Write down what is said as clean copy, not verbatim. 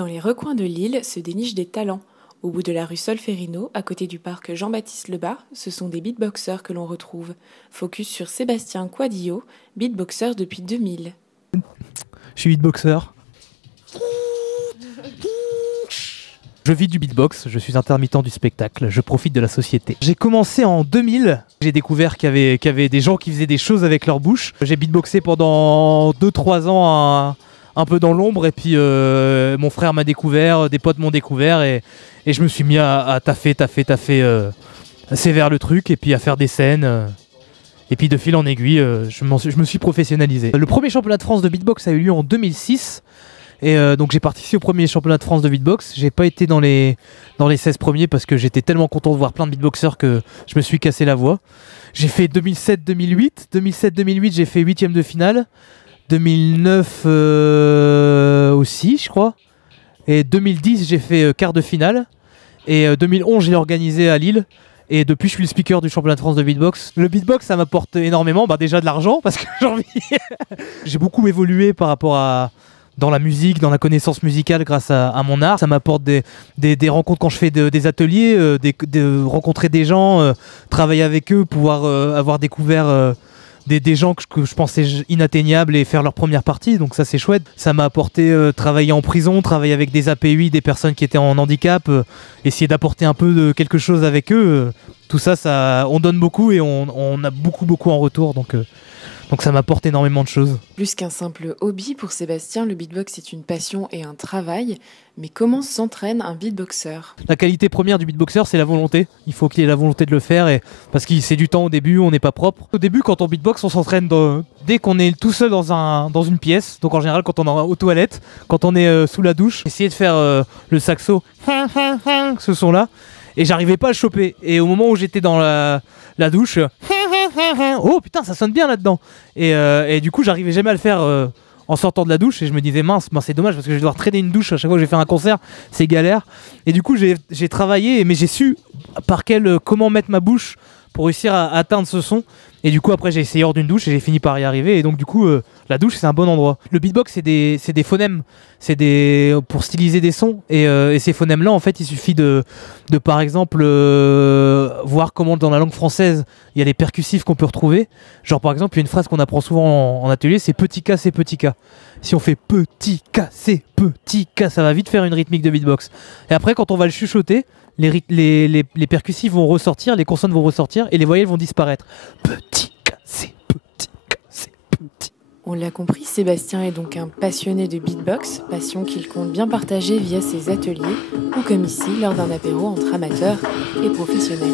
Dans les recoins de Lille se dénichent des talents. Au bout de la rue Solferino, à côté du parc Jean-Baptiste Lebas, ce sont des beatboxers que l'on retrouve. Focus sur Sébastien Quadillo, beatboxer depuis 2000. Je suis beatboxer. Je vis du beatbox, je suis intermittent du spectacle, je profite de la société. J'ai commencé en 2000, j'ai découvert qu'il y avait des gens qui faisaient des choses avec leur bouche. J'ai beatboxé pendant 2-3 ans un peu dans l'ombre et puis mon frère m'a découvert, des potes m'ont découvert et je me suis mis à taffer sévère le truc et puis à faire des scènes. Et puis de fil en aiguille, je me suis professionnalisé. Le premier championnat de France de beatbox a eu lieu en 2006. Et donc j'ai participé au premier championnat de France de beatbox. J'ai pas été dans les 16 premiers parce que j'étais tellement content de voir plein de beatboxers que je me suis cassé la voix. J'ai fait 2007-2008. 2007-2008, j'ai fait 8e de finale. 2009 aussi, je crois. Et 2010, j'ai fait quart de finale. Et 2011, j'ai organisé à Lille. Et depuis, je suis le speaker du championnat de France de beatbox. Le beatbox, ça m'apporte énormément. Déjà de l'argent parce que j'ai beaucoup évolué par rapport à... dans la musique, dans la connaissance musicale grâce à mon art. Ça m'apporte des rencontres quand je fais des ateliers, de rencontrer des gens, travailler avec eux, pouvoir avoir découvert des gens que je pensais inatteignables et faire leur première partie. Donc ça, c'est chouette. Ça m'a apporté travailler en prison, travailler avec des API, des personnes qui étaient en handicap, essayer d'apporter un peu de quelque chose avec eux. Tout ça, on donne beaucoup et on a beaucoup en retour. Donc ça m'apporte énormément de choses. Plus qu'un simple hobby, pour Sébastien, le beatbox est une passion et un travail. Mais comment s'entraîne un beatboxer ? La qualité première du beatboxer, c'est la volonté. Il faut qu'il ait la volonté de le faire parce que c'est du temps au début, on n'est pas propre. Au début, quand on beatbox, on s'entraîne dès qu'on est tout seul dans une pièce. Donc en général, quand on est aux toilettes, quand on est sous la douche, essayer de faire le saxo, ce son-là. Et j'arrivais pas à le choper. Et au moment où j'étais dans la douche, oh putain, ça sonne bien là-dedans. Et du coup, j'arrivais jamais à le faire en sortant de la douche. Et je me disais, mince, c'est dommage parce que je vais devoir traîner une douche à chaque fois que je vais faire un concert. C'est galère. Et du coup, j'ai travaillé, mais j'ai su comment mettre ma bouche pour réussir à atteindre ce son. Et du coup, après, j'ai essayé hors d'une douche et j'ai fini par y arriver. Et donc, du coup, la douche, c'est un bon endroit. Le beatbox, c'est des phonèmes. Pour styliser des sons. Et ces phonèmes-là, en fait, il suffit de par exemple, voir comment dans la langue française, il y a les percussifs qu'on peut retrouver. Genre, par exemple, il y a une phrase qu'on apprend souvent en atelier, c'est petit K, c'est petit K. Si on fait petit K, c'est petit K, ça va vite faire une rythmique de beatbox. Et après, quand on va le chuchoter, les percussifs vont ressortir, les consonnes vont ressortir et les voyelles vont disparaître. Petit K, c'est petit K, c'est petit. On l'a compris, Sébastien est donc un passionné de beatbox, passion qu'il compte bien partager via ses ateliers ou comme ici lors d'un apéro entre amateurs et professionnels.